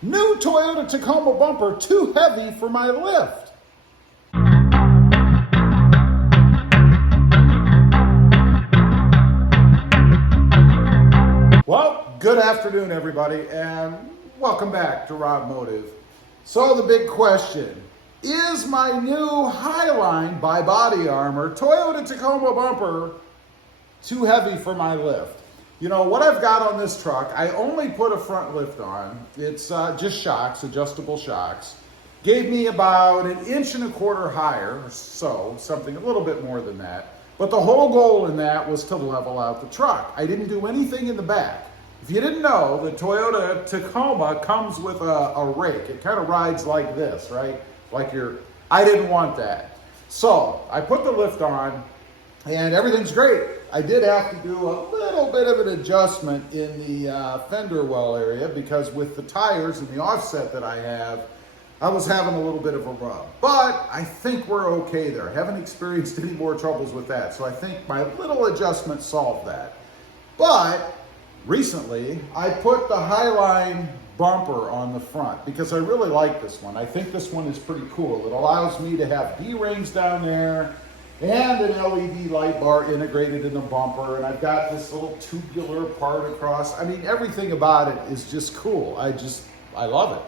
New Toyota Tacoma bumper too heavy for my lift. Well, good afternoon, everybody, and welcome back to RobMotive. So the big question, is my new HiLine by Body Armor Toyota Tacoma bumper too heavy for my lift? You know, what I've got on this truck, I only put a front lift on. It's just shocks, adjustable shocks. Gave me about 1.25 inches higher, so something a little bit more than that. But the whole goal in that was to level out the truck. I didn't do anything in the back. If you didn't know, the Toyota Tacoma comes with a rake. It kind of rides like this, right? I didn't want that. So I put the lift on and everything's great. I did have to do a little bit of an adjustment in the fender well area because with the tires and the offset that I have, I was having a little bit of a rub. But I think we're okay there. I haven't experienced any more troubles with that. So I think my little adjustment solved that. But recently, I put the HiLine bumper on the front because I really like this one. I think this one is pretty cool. It allows me to have D-rings down there and an LED light bar integrated in the bumper, and I've got this little tubular part across. I mean, everything about it is just cool. I love it.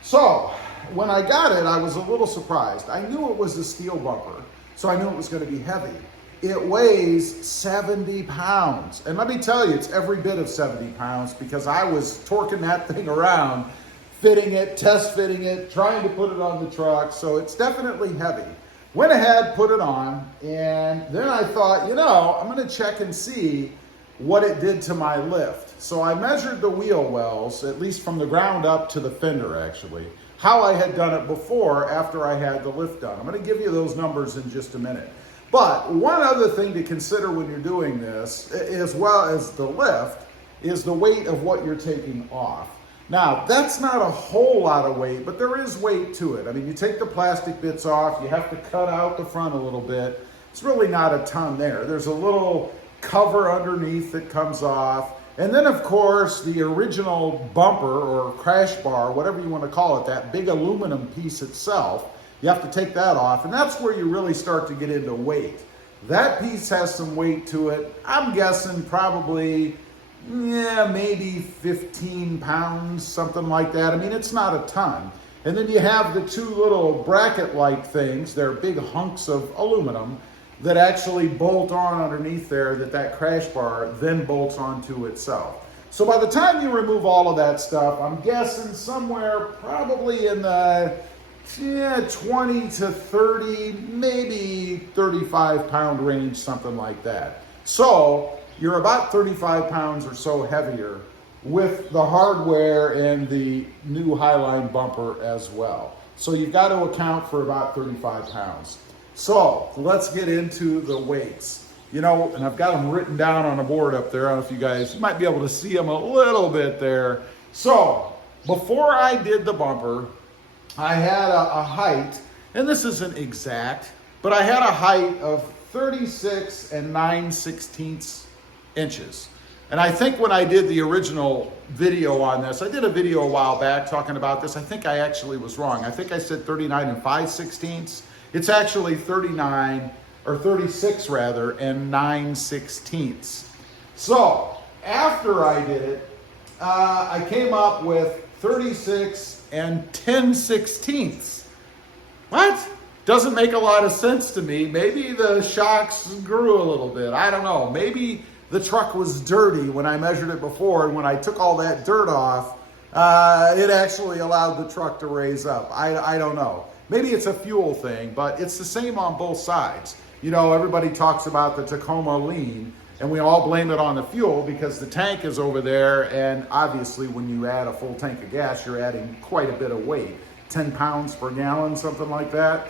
So when I got it, I was a little surprised. I knew it was a steel bumper, so I knew it was going to be heavy. It weighs 70 pounds. And let me tell you, it's every bit of 70 pounds because I was torquing that thing around, fitting it, test fitting it, trying to put it on the truck. So it's definitely heavy. Went ahead, put it on, and then I thought, you know, I'm gonna check and see what it did to my lift. So I measured the wheel wells, at least from the ground up to the fender actually, how I had done it before after I had the lift done. I'm gonna give you those numbers in just a minute. But one other thing to consider when you're doing this, as well as the lift, is the weight of what you're taking off. Now, that's not a whole lot of weight, but there is weight to it. I mean, you take the plastic bits off, you have to cut out the front a little bit. It's really not a ton there. There's a little cover underneath that comes off. And then, of course, the original bumper or crash bar, whatever you want to call it, that big aluminum piece itself, you have to take that off, and that's where you really start to get into weight. That piece has some weight to it. I'm guessing probably, maybe 15 pounds, something like that. I mean, it's not a ton. And then you have the two little bracket-like things. They're big hunks of aluminum that actually bolt on underneath there that crash bar then bolts onto itself. So by the time you remove all of that stuff, I'm guessing somewhere probably in the 20 to 30, maybe 35 pound range, something like that. So you're about 35 pounds or so heavier with the hardware and the new HiLine bumper as well. So you've got to account for about 35 pounds. So let's get into the weights. You know, and I've got them written down on a board up there. I don't know if you might be able to see them a little bit there. So before I did the bumper, I had a height, and this isn't exact, but I had a height of 36 9/16 inches. And I think when I did the original video on this, I did a video a while back talking about this. I think I actually was wrong. I think I said 39 5/16. It's actually 39, or 36 rather, and 9/16. So after I did it, I came up with 36 10/16. What? Doesn't make a lot of sense to me. Maybe the shocks grew a little bit. I don't know. Maybe the truck was dirty when I measured it before, and when I took all that dirt off, it actually allowed the truck to raise up. I don't know. Maybe it's a fuel thing, but it's the same on both sides. You know, everybody talks about the Tacoma lean, and we all blame it on the fuel because the tank is over there, and obviously when you add a full tank of gas, you're adding quite a bit of weight, 10 pounds per gallon, something like that.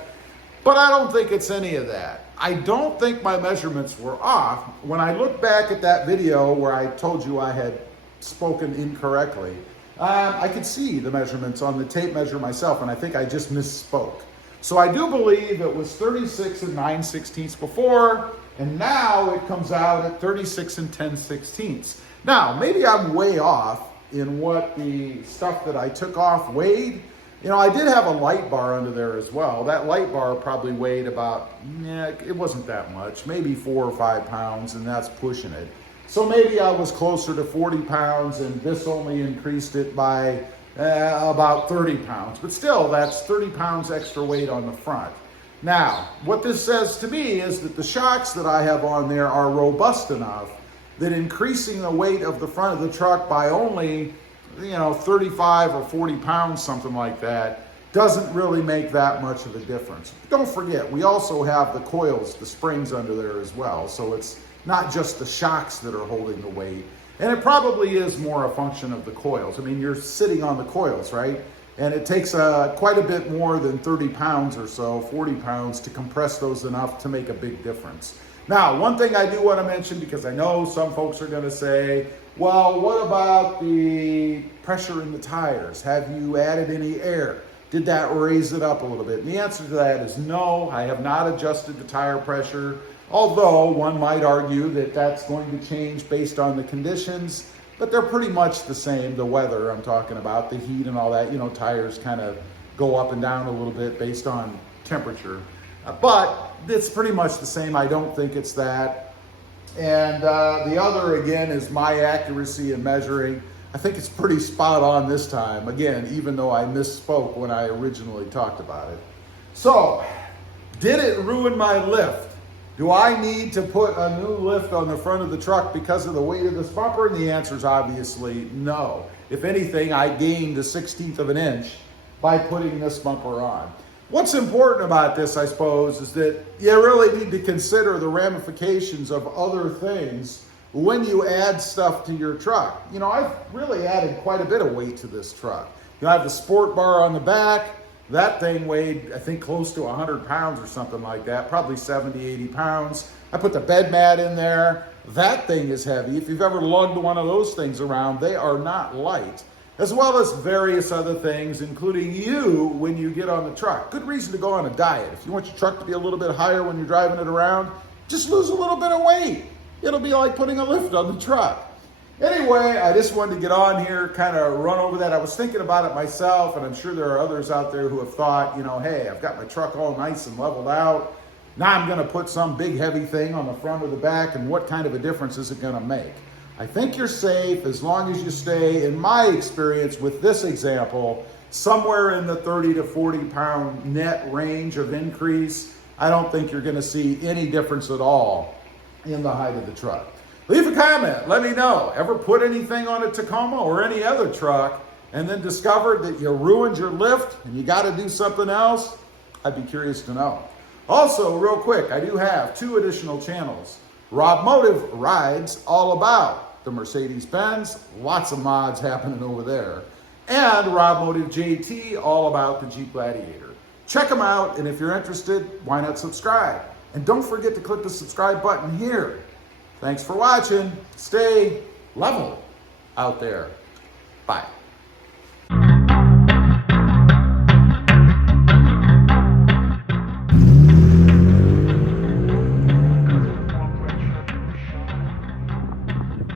But I don't think it's any of that. I don't think my measurements were off. When I look back at that video where I told you I had spoken incorrectly, I could see the measurements on the tape measure myself, and I think I just misspoke. So I do believe it was 36 9/16 before, and now it comes out at 36 10/16. Now, maybe I'm way off in what the stuff that I took off weighed. You know, I did have a light bar under there as well. That light bar probably weighed about, it wasn't that much, maybe 4 or 5 pounds, and that's pushing it. So maybe I was closer to 40 pounds, and this only increased it by about 30 pounds. But still, that's 30 pounds extra weight on the front. Now, what this says to me is that the shocks that I have on there are robust enough that increasing the weight of the front of the truck by only 35 or 40 pounds, something like that, doesn't really make that much of a difference. Don't forget, we also have the coils, the springs under there as well. So it's not just the shocks that are holding the weight. And it probably is more a function of the coils. I mean, you're sitting on the coils, right? And it takes quite a bit more than 30 pounds or so, 40 pounds, to compress those enough to make a big difference. Now, one thing I do want to mention, because I know some folks are going to say, well, what about the pressure in the tires? Have you added any air? Did that raise it up a little bit? And the answer to that is no, I have not adjusted the tire pressure, although one might argue that that's going to change based on the conditions, but they're pretty much the same. The weather I'm talking about, the heat and all that, tires kind of go up and down a little bit based on temperature. But it's pretty much the same. I don't think it's that. And the other, again, is my accuracy in measuring. I think it's pretty spot on this time, again, even though I misspoke when I originally talked about it. So, did it ruin my lift? Do I need to put a new lift on the front of the truck because of the weight of this bumper? And the answer is obviously no. If anything, I gained 1/16 of an inch by putting this bumper on. What's important about this, I suppose, is that you really need to consider the ramifications of other things when you add stuff to your truck. I've really added quite a bit of weight to this truck. I have the sport bar on the back. That thing weighed, I think, close to 100 pounds or something like that, probably 70, 80 pounds. I put the bed mat in there. That thing is heavy. If you've ever lugged one of those things around, they are not light. As well as various other things, including you when you get on the truck. Good reason to go on a diet. If you want your truck to be a little bit higher when you're driving it around, just lose a little bit of weight. It'll be like putting a lift on the truck. Anyway, I just wanted to get on here, kind of run over that. I was thinking about it myself, and I'm sure there are others out there who have thought, hey, I've got my truck all nice and leveled out. Now I'm going to put some big heavy thing on the front or the back, and what kind of a difference is it going to make? I think you're safe as long as you stay, in my experience with this example, somewhere in the 30 to 40 pound net range of increase. I don't think you're going to see any difference at all in the height of the truck. Leave a comment. Let me know. Ever put anything on a Tacoma or any other truck and then discovered that you ruined your lift and you got to do something else? I'd be curious to know. Also, real quick, I do have 2 additional channels. RobMotive Rides, all about the Mercedes-Benz. Lots of mods happening over there. And RobMotive JT, all about the Jeep Gladiator. Check them out, and if you're interested, why not subscribe? And don't forget to click the subscribe button here. Thanks for watching. Stay level out there. Bye.